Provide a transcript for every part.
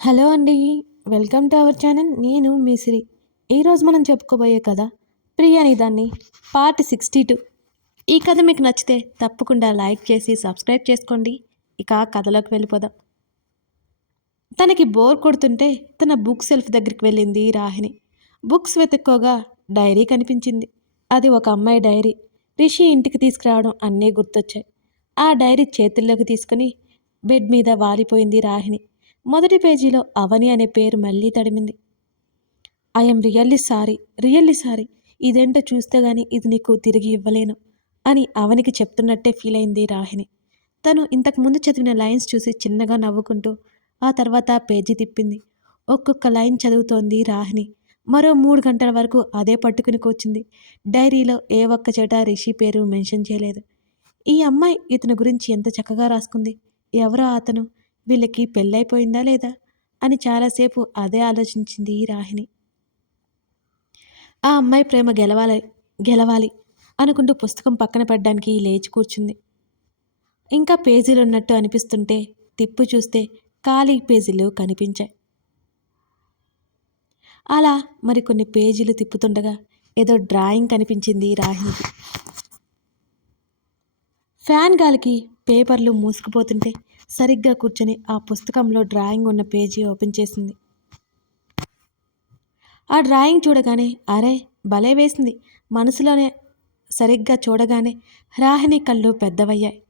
Hello అండి welcome to our channel. నేను మీ సిరి. ఈరోజు మనం చెప్పుకోబోయే కథ ప్రియాని దాన్ని పార్ట్ సిక్స్టీ టూ. ఈ కథ మీకు నచ్చితే తప్పకుండా లైక్ చేసి సబ్స్క్రైబ్ చేసుకోండి. ఇక కథలోకి వెళ్ళిపోదాం. తనకి బోర్ కొడుతుంటే తన బుక్ సెల్ఫ్ దగ్గరికి వెళ్ళింది రాహిణి. బుక్స్ వెతుక్కోగా డైరీ కనిపించింది. అది ఒక అమ్మాయి డైరీ. రిషి ఇంటికి తీసుకురావడం అన్నీ గుర్తొచ్చాయి. ఆ డైరీ చేతుల్లోకి తీసుకుని బెడ్ మీద వాలిపోయింది రాహిణి. మొదటి పేజీలో అవని అనే పేరు మళ్ళీ తడిమింది. I'm really sorry really sorry ఇదేంటో చూస్తే గాని ఇది నీకు తిరిగి ఇవ్వలేను అని అవనికి చెప్తున్నట్టే ఫీల్ అయింది రాహిణి. తను ఇంతకుముందు చదివిన లైన్స్ చూసి చిన్నగా నవ్వుకుంటూ ఆ తర్వాత పేజీ తిప్పింది. ఒక్కొక్క లైన్ చదువుతోంది రాహిణి. మరో మూడు గంటల వరకు అదే పట్టుకుని కూర్చుంది. డైరీలో ఏ ఒక్క చేట రిషి పేరు మెన్షన్ చేయలేదు. ఈ అమ్మాయి ఇతని గురించి ఎంత చక్కగా రాసుకుంది? ఎవరో అతను? వీళ్ళకి పెళ్ళైపోయిందా లేదా? అని చాలాసేపు అదే ఆలోచించింది రాహిణి. ఆ అమ్మాయి ప్రేమ గెలవాలి గెలవాలి అనుకుంటూ పుస్తకం పక్కన పడ్డానికి లేచి కూర్చుంది. ఇంకా పేజీలు ఉన్నట్టు అనిపిస్తుంటే తిప్పు చూస్తే ఖాళీ పేజీలు కనిపించాయి. అలా మరికొన్ని పేజీలు తిప్పుతుండగా ఏదో డ్రాయింగ్ కనిపించింది రాహిణికి. ఫ్యాన్ గాలికి పేపర్లు మూసుకుపోతుంటే సరిగ్గా కూర్చొని ఆ పుస్తకంలో డ్రాయింగ్ ఉన్న పేజీ ఓపెన్ చేసింది. ఆ డ్రాయింగ్ చూడగానే అరే భలే వేసింది. మనసులోనే సరిగ్గా చూడగానే రాహిణి కళ్ళు పెద్దవయ్యాయి.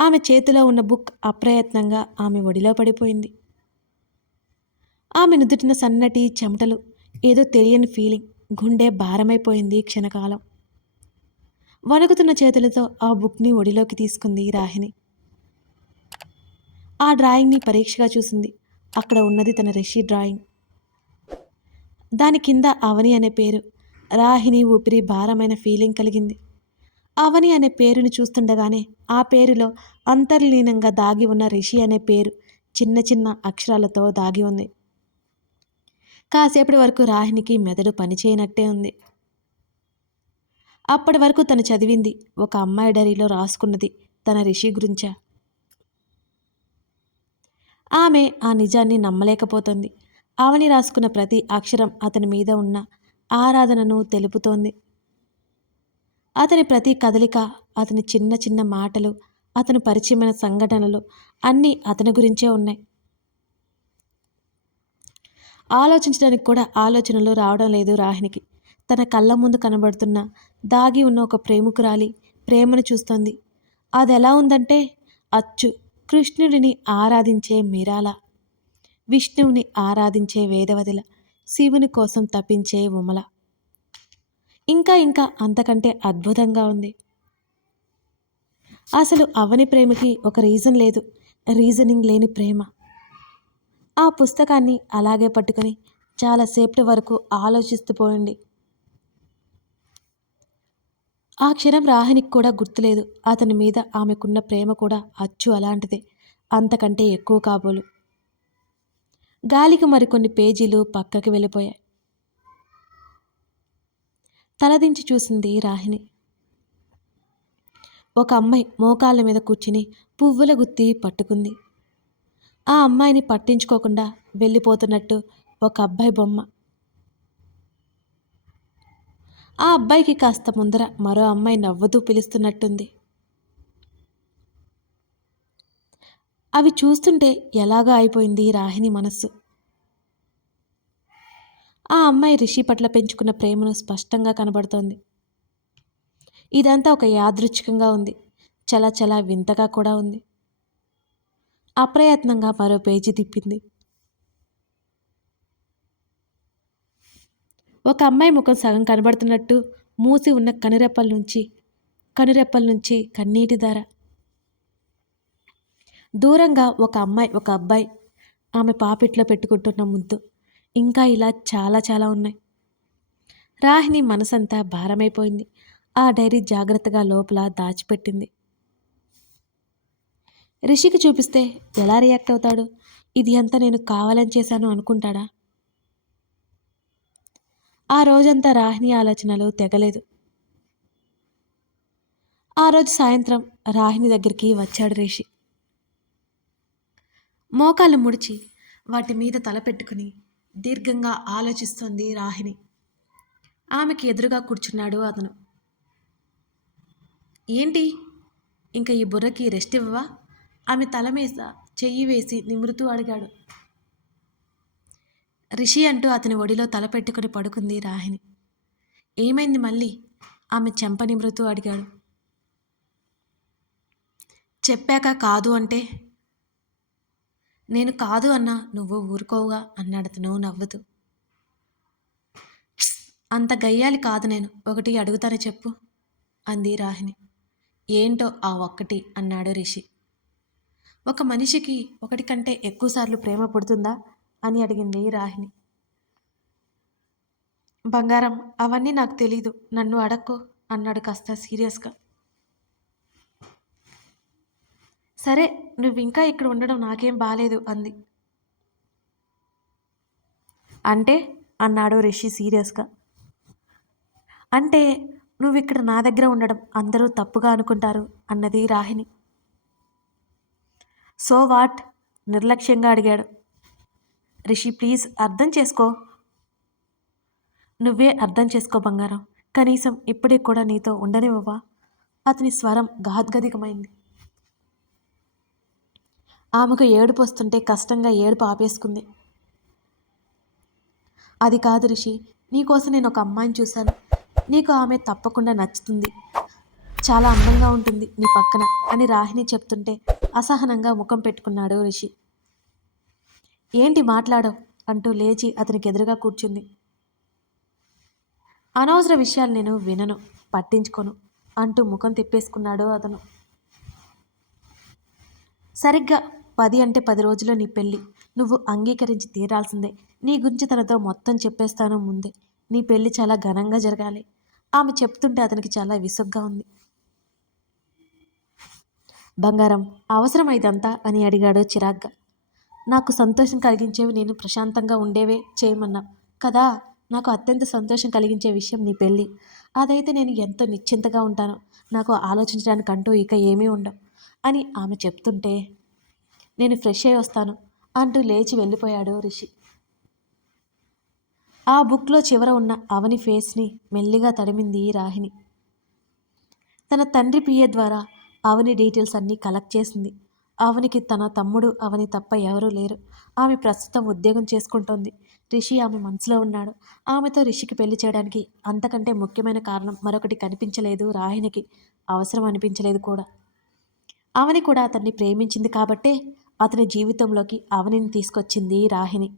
ఆమె చేతిలో ఉన్న బుక్ అప్రయత్నంగా ఆమె ఒడిలో పడిపోయింది. ఆమె నుదుటిన సన్నటి చెమటలు ఏదో తెలియని ఫీలింగ్ గుండె భారమైపోయింది క్షణకాలం. వణుకుతున్న చేతులతో ఆ బుక్ని ఒడిలోకి తీసుకుంది రాహిణి. ఆ డ్రాయింగ్ని పరీక్షగా చూసింది. అక్కడ ఉన్నది తన రిషి డ్రాయింగ్. దాని కింద అవని అనే పేరు. రాహిణి ఊపిరి భారమైన ఫీలింగ్ కలిగింది. అవని అనే పేరుని చూస్తుండగానే ఆ పేరులో అంతర్లీనంగా దాగి ఉన్న రిషి అనే పేరు చిన్న చిన్న అక్షరాలతో దాగి ఉంది. కాసేపటి వరకు రాహిణికి మెదడు పనిచేయనట్టే ఉంది. అప్పటి వరకు తను చదివింది. ఒక అమ్మాయి డైరీలో రాసుకున్నది తన రిషి గురించా. ఆమె ఆ నిజాన్ని నమ్మలేకపోతుంది. ఆవని రాసుకున్న ప్రతి అక్షరం అతని మీద ఉన్న ఆరాధనను తెలుపుతోంది. అతని ప్రతి కదలిక అతని చిన్న చిన్న మాటలు అతను పరిచయమైన సంఘటనలు అన్నీ అతని గురించే ఉన్నాయి. ఆలోచించడానికి కూడా ఆలోచనలు రావడం లేదు రాహినికి తన కళ్ళ ముందు కనబడుతున్న దాగి ఉన్న ఒక ప్రేమికురాలి ప్రేమను చూస్తోంది. అది ఎలా ఉందంటే అచ్చు కృష్ణుడిని ఆరాధించే మీరాల విష్ణువుని ఆరాధించే వేదవదిల శివుని కోసం తప్పించే ఉమల. ఇంకా ఇంకా అంతకంటే అద్భుతంగా ఉంది. అసలు అవని ప్రేమకి ఒక రీజన్ లేదు రీజనింగ్ లేని ప్రేమ. ఆ పుస్తకాన్ని అలాగే పట్టుకొని చాలాసేపటి వరకు ఆలోచిస్తూ పోయింది ఆ క్షణం రాహినికి కూడా గుర్తులేదు. అతని మీద ఆమెకున్న ప్రేమ కూడా అచ్చు అలాంటిదే. అంతకంటే ఎక్కువ కాబోలు. గాలికి మరికొన్ని పేజీలు పక్కకి వెళ్ళిపోయాయి. తలదించి చూసింది రాహిణి. ఒక అమ్మాయి మోకాళ్ళ మీద కూర్చుని పువ్వుల గుత్తి పట్టుకుంది. ఆ అమ్మాయిని పట్టించుకోకుండా వెళ్ళిపోతున్నట్టు ఒక అబ్బాయి బొమ్మ. ఆ అబ్బాయికి కాస్త ముందర మరో అమ్మాయి నవ్వుతూ పిలుస్తున్నట్టుంది. అవి చూస్తుంటే ఎలాగో అయిపోయింది రాహిణి మనస్సు. ఆ అమ్మాయి రిషి పట్ల పెంచుకున్న ప్రేమను స్పష్టంగా కనబడుతోంది. ఇదంతా ఒక యాదృచ్ఛికంగా ఉంది. చలా చలా వింతగా కూడా ఉంది. అప్రయత్నంగా మరో పేజీ తిప్పింది. ఒక అమ్మాయి ముఖం సగం కనబడుతున్నట్టు మూసి ఉన్న కనురెప్పల నుంచి కనురెప్పల నుంచి కన్నీటి ధార. దూరంగా ఒక అమ్మాయి ఒక అబ్బాయి ఆమె పాపిట్లో పెట్టుకుంటున్న ముద్దు. ఇంకా ఇలా చాలా చాలా ఉన్నాయి. రాహిణి మనసంతా భారమైపోయింది. ఆ డైరీ జాగ్రత్తగా లోపల దాచిపెట్టింది. రిషికి చూపిస్తే ఎలా రియాక్ట్ అవుతాడు? ఇది అంతా నేను కావాలని చేశాను అనుకుంటాడా? ఆ రోజంతా రాహిణి ఆలోచనలు తెగలేదు. ఆ రోజు సాయంత్రం రాహిణి దగ్గరికి వచ్చాడు రేషి. మోకాళ్ళు ముడిచి వాటి మీద తలపెట్టుకుని దీర్ఘంగా ఆలోచిస్తోంది రాహిణి. ఆమెకి ఎదురుగా కూర్చున్నాడు అతను. ఏంటి? ఇంకా ఈ బుర్రకి రెస్ట్ ఇవ్వవా? ఆమె తల మీద చెయ్యి వేసి నిమురుతూ అడిగాడు. రిషి అంటూ అతని ఒడిలో తలపెట్టుకుని పడుకుంది రాహిణి. ఏమైంది మళ్ళీ? ఆమె చెంప మృతు అడిగాడు. చెప్పాక కాదు అంటే? నేను కాదు అన్నా నువ్వు ఊరుకోవుగా అన్నాడు అతను నవ్వుతూ. అంత గయ్యాలి కాదు నేను ఒకటి అడుగుతానే చెప్పు? అంది రాహిణి. ఏంటో ఆ ఒక్కటి అన్నాడు రిషి. ఒక మనిషికి ఒకటి కంటే ఎక్కువసార్లు ప్రేమ పుడుతుందా? అని అడిగింది రాహిణి. బంగారం అవన్నీ నాకు తెలీదు నన్ను అడక్కో అన్నాడు కాస్త సీరియస్గా. సరే నువ్వు ఇంకా ఇక్కడ ఉండడం నాకేం బాలేదు అంది. అంటే? అన్నాడు రిషి సీరియస్గా. అంటే నువ్వు ఇక్కడ నా దగ్గర ఉండడం అందరూ తప్పుగా అనుకుంటారు అన్నది రాహిణి. So what? నిర్లక్ష్యంగా అడిగాడు. రిషి ప్లీజ్ అర్థం చేసుకో. నువ్వే అర్థం చేసుకో బంగారం. కనీసం ఇప్పటికి కూడా నీతో ఉండనివ్వవా? అతని స్వరం గాద్గదికమైంది ఆమెకు ఏడుపు వస్తుంటే కష్టంగా ఏడుపు ఆపేసుకుంది. అది కాదు రిషి నీకోసం నేను ఒక అమ్మాయిని చూశాను. నీకు ఆమె తప్పకుండా నచ్చుతుంది. చాలా అందంగా ఉంటుంది నీ పక్కన అని రాహిణి చెప్తుంటే అసహనంగా ముఖం పెట్టుకున్నాడు రిషి. ఏంటి మాట్లాడవు? అంటూ లేచి అతనికి ఎదురుగా కూర్చుంది. అనవసర విషయాలు నేను వినను పట్టించుకోను అంటూ ముఖం తిప్పేసుకున్నాడు అతను. సరిగ్గా పది అంటే పది రోజుల్లో నీ పెళ్ళి. నువ్వు అంగీకరించి తీరాల్సిందే. నీ గురించి తనతో మొత్తం చెప్పేస్తాను ముందే. నీ పెళ్ళి చాలా ఘనంగా జరగాలి. ఆమె చెప్తుంటే అతనికి చాలా విసుగ్గా ఉంది. బంగారం అవసరం ఇదంతా అని అడిగాడు చిరాగ్గా. నాకు సంతోషం కలిగించేవి నేను ప్రశాంతంగా ఉండేవే చేయమన్నా. కదా నాకు అత్యంత సంతోషం కలిగించే విషయం నీ పెళ్ళి. అదైతే నేను ఎంతో నిశ్చింతగా ఉంటాను. నాకు ఆలోచించడానికి అంటూ ఇక ఏమీ ఉండవు. అని ఆమె చెప్తుంటే నేను ఫ్రెష్ అయి వస్తాను అంటూ లేచి వెళ్ళిపోయాడు రిషి. ఆ బుక్లో చివర ఉన్న అవని ఫేస్ని మెల్లిగా తడిమింది రాహిణి. తన తండ్రి పిఏ ద్వారా అవని డీటెయిల్స్ అన్నీ కలెక్ట్ చేసింది. ఆవనికి తన తమ్ముడు అవని తప్ప ఎవరూ లేరు. ఆమె ప్రస్తుతం ఉద్యోగం చేసుకుంటోంది. రిషి ఆమె మనసులో ఉన్నాడు. ఆమెతో రిషికి పెళ్ళి చేయడానికి అంతకంటే ముఖ్యమైన కారణం మరొకటి కనిపించలేదు రాహిణికి. అవసరం అనిపించలేదు కూడా. అవని కూడా అతన్ని ప్రేమించింది కాబట్టే అతని జీవితంలోకి అవనిని తీసుకొచ్చింది Rahini.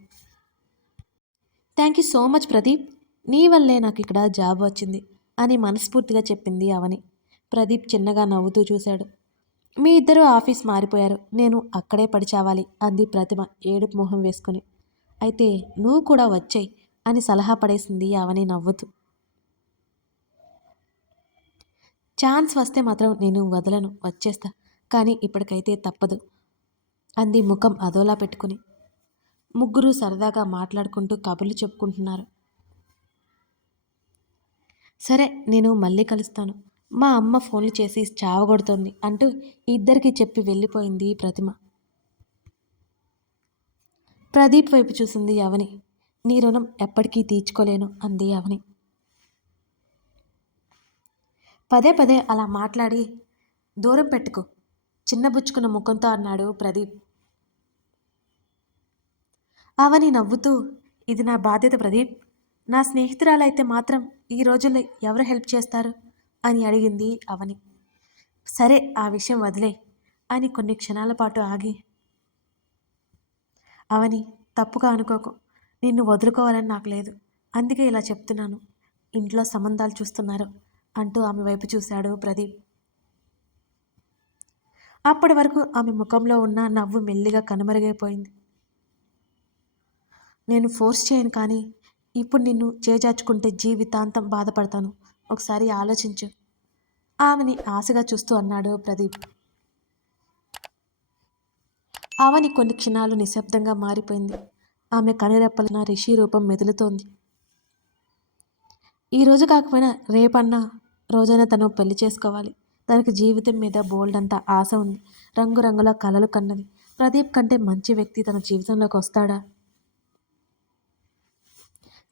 Thank you so much Pradeep. నీ వల్లే నాకు ఇక్కడ జాబ్ వచ్చింది అని మనస్ఫూర్తిగా చెప్పింది అవని. ప్రదీప్ చిన్నగా నవ్వుతూ చూశాడు. మీ ఇద్దరు ఆఫీస్ మారిపోయారు. నేను అక్కడే పడిచావాలి అంది ప్రతిమ ఏడుపు మొహం వేసుకుని. అయితే నువ్వు కూడా వచ్చాయి అని సలహా పడేసింది అవని నవ్వుతూ. ఛాన్స్ వస్తే మాత్రం నేను వదలను వచ్చేస్తా కానీ ఇప్పటికైతే తప్పదు అంది ముఖం అదోలా పెట్టుకుని. ముగ్గురు సరదాగా మాట్లాడుకుంటూ కబుర్లు చెప్పుకుంటున్నారు. సరే నేను మళ్ళీ కలుస్తాను. మా అమ్మ ఫోన్లు చేసి చావగొడుతోంది అంటూ ఇద్దరికి చెప్పి వెళ్ళిపోయింది ప్రతిమ. ప్రదీప్ వైపు చూసింది అవని నీ రుణం ఎప్పటికీ తీర్చుకోలేను అంది అవని పదే పదే అలా మాట్లాడి దూరం పెట్టుకో చిన్నబుచ్చుకున్న ముఖంతో అన్నాడు ప్రదీప్. అవని నవ్వుతూ ఇది నా బాధ్యత ప్రదీప్. నా స్నేహితురాలైతే మాత్రం ఈ రోజుల్లో ఎవరు హెల్ప్ చేస్తారు? అని అడిగింది అవని. సరే ఆ విషయం వదిలే అని కొన్ని క్షణాల పాటు ఆగి. అవని తప్పుగా అనుకోకు. నిన్ను వదులుకోవాలని నాకు లేదు. అందుకే ఇలా చెప్తున్నాను. ఇంట్లో సంబంధాలు చూస్తున్నారు అంటూ ఆమె వైపు చూశాడు ప్రదీప్. అప్పటి వరకు ఆమె ముఖంలో ఉన్న నవ్వు మెల్లిగా కనుమరుగైపోయింది. నేను ఫోర్స్ చేయను కానీ ఇప్పుడు నిన్ను చేజార్చుకుంటే జీవితాంతం బాధపడతాను. ఒకసారి ఆలోచించు. ఆమెని ఆశగా చూస్తూ అన్నాడు ప్రదీప్. ఆమెని కొన్ని క్షణాలు నిశ్శబ్దంగా మారిపోయింది. ఆమె కనురెప్పలన రిషి రూపం మెదులుతోంది. ఈ రోజు కాకపోయినా రేపన్నా రోజైనా తను పెళ్ళి చేసుకోవాలి. తనకి జీవితం మీద బోల్డ్ అంత ఆశ ఉంది. రంగురంగుల కలలు కన్నది. ప్రదీప్ కంటే మంచి వ్యక్తి తన జీవితంలోకి వస్తాడా?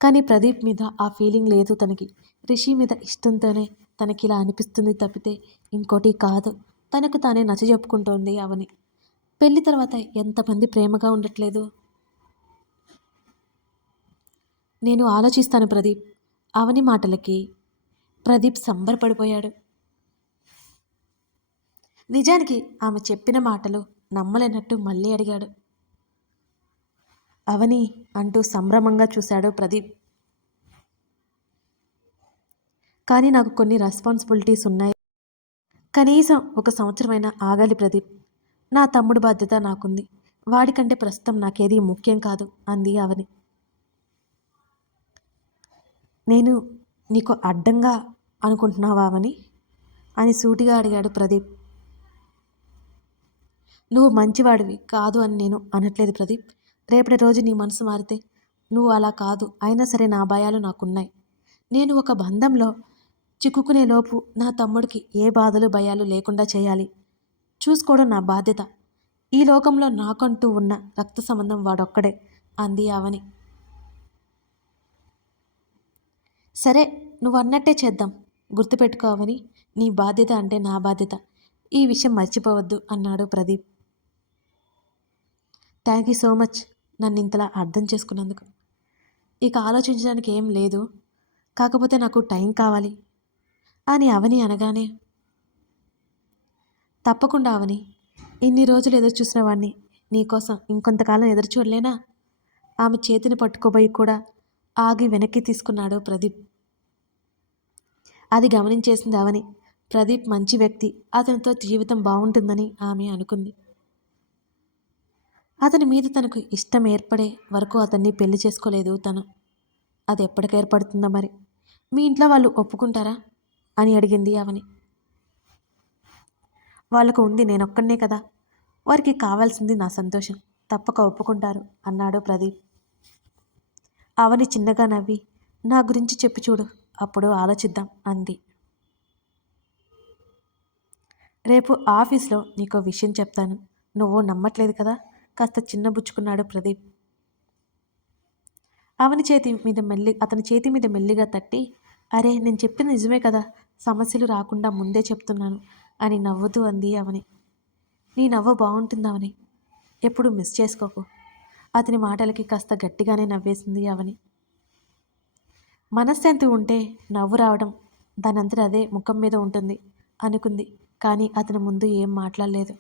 కానీ ప్రదీప్ మీద ఆ ఫీలింగ్ లేదు తనకి. రిషి మీద ఇష్టంతోనే తనకి ఇలా అనిపిస్తుంది తప్పితే ఇంకోటి కాదు. తనకు తానే నచ్చ చెప్పుకుంటోంది అవని. పెళ్ళి తర్వాత ఎంతమంది ప్రేమగా ఉండట్లేదు? నేను ఆలోచిస్తాను ప్రదీప్. అవని మాటలకి ప్రదీప్ సంబరపడిపోయాడు. నిజానికి ఆమె చెప్పిన మాటలు నమ్మలేనట్టు మళ్ళీ అడిగాడు. అవని అంటూ సంభ్రమంగా చూశాడు ప్రదీప్. కానీ నాకు కొన్ని రెస్పాన్సిబిలిటీస్ ఉన్నాయి. కనీసం ఒక సంవత్సరమైనా ఆగాలి ప్రదీప్. నా తమ్ముడు బాధ్యత నాకుంది. వాడికంటే ప్రస్తుతం నాకేది ముఖ్యం కాదు అంది అవని నేను నీకు అడ్డంగా అనుకుంటున్నావా అవని అని సూటిగా అడిగాడు ప్రదీప్. నువ్వు మంచివాడివి కాదు అని నేను అనట్లేదు ప్రదీప్. రేపటి రోజు నీ మనసు మారితే నువ్వు అలా కాదు. అయినా సరే నా భయాలు నాకున్నాయి. నేను ఒక బంధంలో చిక్కుకునే లోపు నా తమ్ముడికి ఏ బాధలు భయాలు లేకుండా చేయాలి. చూసుకోవడం నా బాధ్యత. ఈ లోకంలో నాకంటూ ఉన్న రక్త సంబంధం వాడొక్కడే అంది ఆవని. సరే నువ్వు అన్నట్టే చేద్దాం గుర్తుపెట్టుకోవని నీ బాధ్యత అంటే నా బాధ్యత. ఈ విషయం మర్చిపోవద్దు అన్నాడు Pradeep. Thank you so much నన్ను ఇంతలా అర్థం చేసుకున్నందుకు. ఇక ఆలోచించడానికి ఏం లేదు. కాకపోతే నాకు టైం కావాలి. అని అవని అనగానే తప్పకుండా అవని. ఇన్ని రోజులు ఎదురు చూసిన వాడిని నీకోసం ఇంకొంతకాలం ఎదురు చూడలేనా? ఆమె చేతిని పట్టుకోబోయి కూడా ఆగి వెనక్కి తీసుకున్నాడు ప్రదీప్. అది గమనించేసింది అవని. ప్రదీప్ మంచి వ్యక్తి. అతనితో జీవితం బాగుంటుందని ఆమె అనుకుంది. అతని మీద తనకు ఇష్టం ఏర్పడే వరకు అతన్ని పెళ్ళి చేసుకోలేదు తను. అది ఎప్పటికి ఏర్పడుతుందో మరి. మీ ఇంట్లో వాళ్ళు ఒప్పుకుంటారా? అని అడిగింది అవని వాళ్ళకు ఉంది నేనొక్కనే కదా. వారికి కావాల్సింది నా సంతోషం. తప్పక ఒప్పుకుంటారు అన్నాడు ప్రదీప్. అవని చిన్నగా నవ్వి నా గురించి చెప్పి చూడు అప్పుడు ఆలోచిద్దాం అంది. రేపు ఆఫీస్లో నీకో విషయం చెప్తాను. నువ్వు నమ్మట్లేదు కదా. కాస్త చిన్నబుచ్చుకున్నాడు ప్రదీప్. అవని చేతి మీద మెల్లి అతని చేతి మీద మెల్లిగా తట్టి అరే నేను చెప్పింది నిజమే కదా. సమస్యలు రాకుండా ముందే చెప్తున్నాను అని నవ్వుతూ అంది అవని. నీ నవ్వు బాగుంటుందవని. ఎప్పుడు మిస్ చేసుకోకు. అతని మాటలకి కాస్త గట్టిగానే నవ్వేసింది అవని. మనశ్శాంతి ఉంటే నవ్వు రావడం దానంతట అదే ముఖం మీద ఉంటుంది అనుకుంది కానీ అతని ముందు ఏం మాట్లాడలేదు.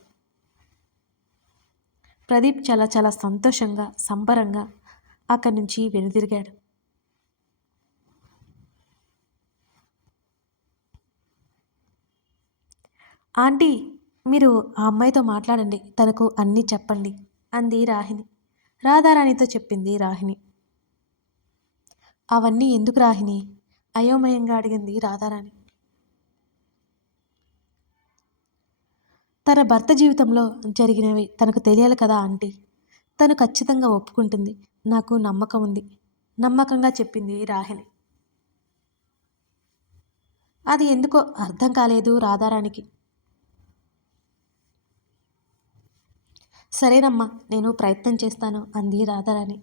ప్రదీప్ చాలా చాలా సంతోషంగా సంబరంగా అక్కడి నుంచి వెనుదిరిగాడు. ఆంటీ మీరు ఆ అమ్మాయితో మాట్లాడండి. తనకు అన్నీ చెప్పండి అంది రాహిణి. రాధారాణితో చెప్పింది రాహిణి. అవన్నీ ఎందుకు రాహిణి? అయోమయంగా అడిగింది రాధారాణి. తన భర్త జీవితంలో జరిగినవి తనకు తెలియాలి కదా ఆంటీ. తను ఖచ్చితంగా ఒప్పుకుంటుంది. నాకు నమ్మకం ఉంది నమ్మకంగా చెప్పింది రాహిణి. అది ఎందుకో అర్థం కాలేదు రాధారాణికి. సరేనమ్మా నేను ప్రయత్నం చేస్తాను అంది రాధారాణి.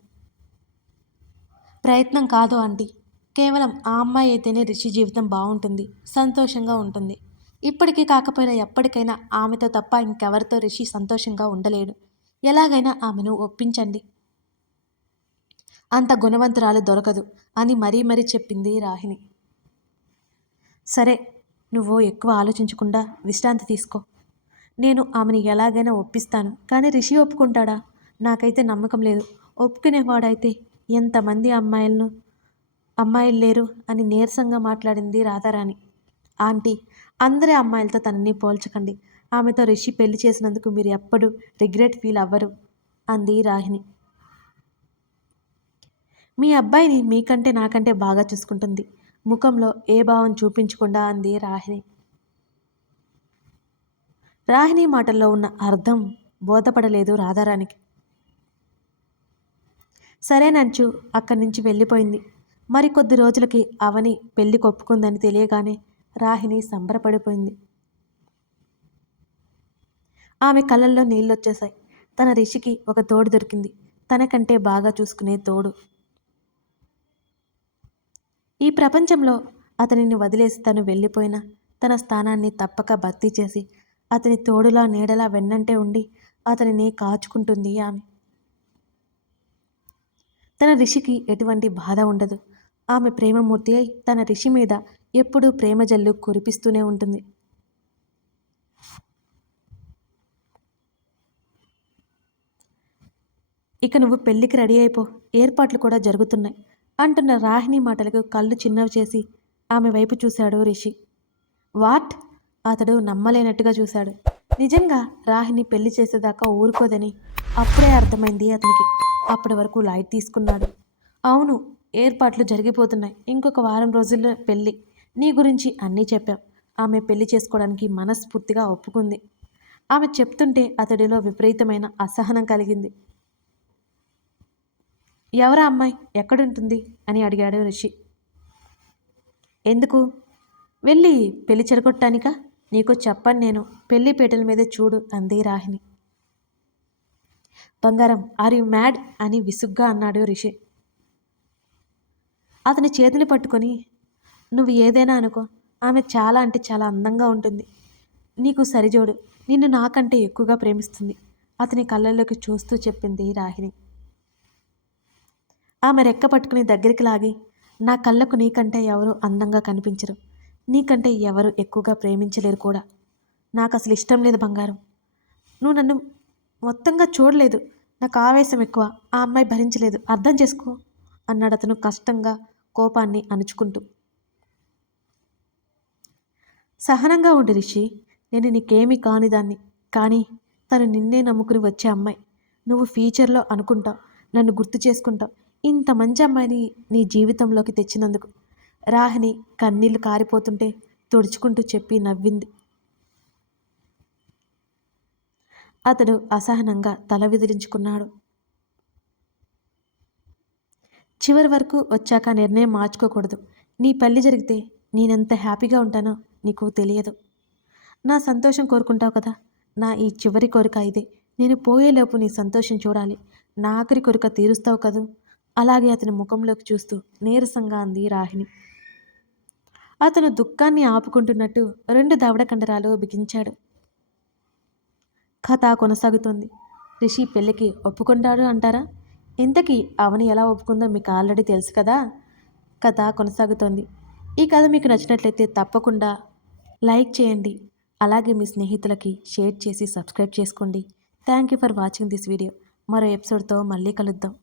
ప్రయత్నం కాదు ఆంటీ. కేవలం ఆ అమ్మాయి అయితేనే రిషి జీవితం బాగుంటుంది సంతోషంగా ఉంటుంది. ఇప్పటికీ కాకపోయినా ఎప్పటికైనా ఆమెతో తప్ప ఇంకెవరితో రిషి సంతోషంగా ఉండలేడు. ఎలాగైనా ఆమెను ఒప్పించండి. అంత గుణవంతురాలు దొరకదు అని మరీ మరీ చెప్పింది రాహిణి. సరే నువ్వు ఎక్కువ ఆలోచించకుండా విశ్రాంతి తీసుకో. నేను ఆమెను ఎలాగైనా ఒప్పిస్తాను. కానీ రిషి ఒప్పుకుంటాడా? నాకైతే నమ్మకం లేదు. ఒప్పుకునేవాడైతే ఎంతమంది అమ్మాయిలను అమ్మాయిలు లేరు అని నీరసంగా మాట్లాడింది రాధారాణి. ఆంటీ అందరి అమ్మాయిలతో తనని పోల్చకండి. ఆమెతో రిషి పెళ్ళి చేసినందుకు మీరు ఎప్పుడు రిగ్రెట్ ఫీల్ అవ్వరు అంది రాహిణి. మీ అబ్బాయిని మీకంటే నాకంటే బాగా చూసుకుంటుంది. ముఖంలో ఏ భావం చూపించకుండా అంది రాహిణి. రాహిణి మాటల్లో ఉన్న అర్థం బోధపడలేదు రాధారానికి సరేనంచు అక్కడి నుంచి వెళ్ళిపోయింది. మరికొద్ది రోజులకి అవని పెళ్ళి కొప్పుకుందని తెలియగానే రాహిణి సంబరపడిపోయింది. ఆమె కళ్ళల్లో నీళ్ళొచ్చేశాయి. తన రిషికి ఒక తోడు దొరికింది. తనకంటే బాగా చూసుకునే తోడు. ఈ ప్రపంచంలో అతనిని వదిలేసి తను వెళ్ళిపోయినా తన స్థానాన్ని తప్పక భర్తీ చేసి అతని తోడులా నీడలా వెన్నంటే ఉండి అతనిని కాచుకుంటుంది ఆమె. తన రిషికి ఎటువంటి బాధ ఉండదు. ఆమె ప్రేమమూర్తి అయి తన రిషి మీద ఎప్పుడూ ప్రేమ జల్లు కురిపిస్తూనే ఉంటుంది. ఇక నువ్వు పెళ్ళికి రెడీ అయిపో. ఏర్పాట్లు కూడా జరుగుతున్నాయి. అంటున్న రాహిణి మాటలకు కళ్ళు చిన్నవి చేసి ఆమె వైపు చూశాడు రిషి. వాట్? అతడు నమ్మలేనట్టుగా చూశాడు. నిజంగా రాహిని పెళ్ళి చేసేదాకా ఊరుకోదని అప్పుడే అర్థమైంది అతనికి. అప్పటి వరకు లైట్ తీసుకున్నాడు. అవును ఏర్పాట్లు జరిగిపోతున్నాయి. ఇంకొక వారం రోజుల్లో పెళ్ళి నీ గురించి అన్నీ చెప్పాం. ఆమె పెళ్ళి చేసుకోవడానికి మనస్ఫూర్తిగా ఒప్పుకుంది. ఆమె చెప్తుంటే అతడిలో విపరీతమైన అసహనం కలిగింది. ఎవరా అమ్మాయి? ఎక్కడుంటుంది? అని అడిగాడు ఋషి ఎందుకు? వెళ్ళి పెళ్ళి చెరగొట్టానికా నీకు చెప్పను నేను. పెళ్ళి పీటల మీద చూడు అంది రాహిని బంగారం ఆర్ యు మ్యాడ్? అని విసుగ్గా అన్నాడు రిషి. అతని చేతిని పట్టుకొని నువ్వు ఏదైనా అనుకో. ఆమె చాలా అంటే చాలా అందంగా ఉంటుంది. నీకు సరిజోడు. నిన్ను నాకంటే ఎక్కువగా ప్రేమిస్తుంది. అతని కళ్ళల్లోకి చూస్తూ చెప్పింది రాహిణి. ఆమె రెక్క పట్టుకుని దగ్గరికి లాగి నా కళ్ళకు నీకంటే ఎవరు అందంగా కనిపించరు. నీకంటే ఎవరు ఎక్కువగా ప్రేమించలేరు కూడా. నాకు అసలు ఇష్టం లేదు బంగారం. నువ్వు నన్ను మొత్తంగా చూడలేదు. నాకు ఆవేశం ఎక్కువ. ఆ అమ్మాయి భరించలేదు. అర్థం చేసుకో అన్నాడు అతను కష్టంగా కోపాన్ని అణుచుకుంటూ. సహనంగా ఉండు రిషి. నేను నీకేమీ కాని దాన్ని. కానీ తను నిన్నే నమ్ముకుని వచ్చే అమ్మాయి. నువ్వు ఫ్యూచర్లో అనుకుంటావు. నన్ను గుర్తు చేసుకుంటావు. ఇంత మంచి అమ్మాయిని నీ జీవితంలోకి తెచ్చినందుకు. రాహిని కన్నీళ్ళు కారిపోతుంటే తుడుచుకుంటూ చెప్పి నవ్వింది. అతడు అసహనంగా తల విదిలించుకున్నాడు. చివరి వరకు వచ్చాక నిర్ణయం మార్చుకోకూడదు. నీ పెళ్ళి జరిగితే నేనెంత హ్యాపీగా ఉంటానో నీకు తెలియదు. నా సంతోషం కోరుకుంటావు కదా? నా ఈ చివరి కోరిక ఇదే. నేను పోయేలోపు నీ సంతోషం చూడాలి. నా ఆఖరి కోరిక తీరుస్తావు కదూ? అలాగే అతని ముఖంలోకి చూస్తూ నీరసంగా అంది రాహిణి. అతను దుఃఖాన్ని ఆపుకుంటున్నట్టు రెండు దవడ కండరాలు బిగించాడు. కథ కొనసాగుతుంది. రిషి పెళ్ళికి ఒప్పుకుంటాడు అంటారా? ఇంతకీ అవని ఎలా ఒప్పుకుందో మీకు ఆల్రెడీ తెలుసు కదా? కథ కొనసాగుతోంది. ఈ కథ మీకు నచ్చినట్లయితే తప్పకుండా లైక్ చేయండి. అలాగే మీ స్నేహితులకి షేర్ చేసి సబ్స్క్రైబ్ చేసుకోండి. Thank you for watching this video. మరో ఎపిసోడ్తో మళ్ళీ కలుద్దాం.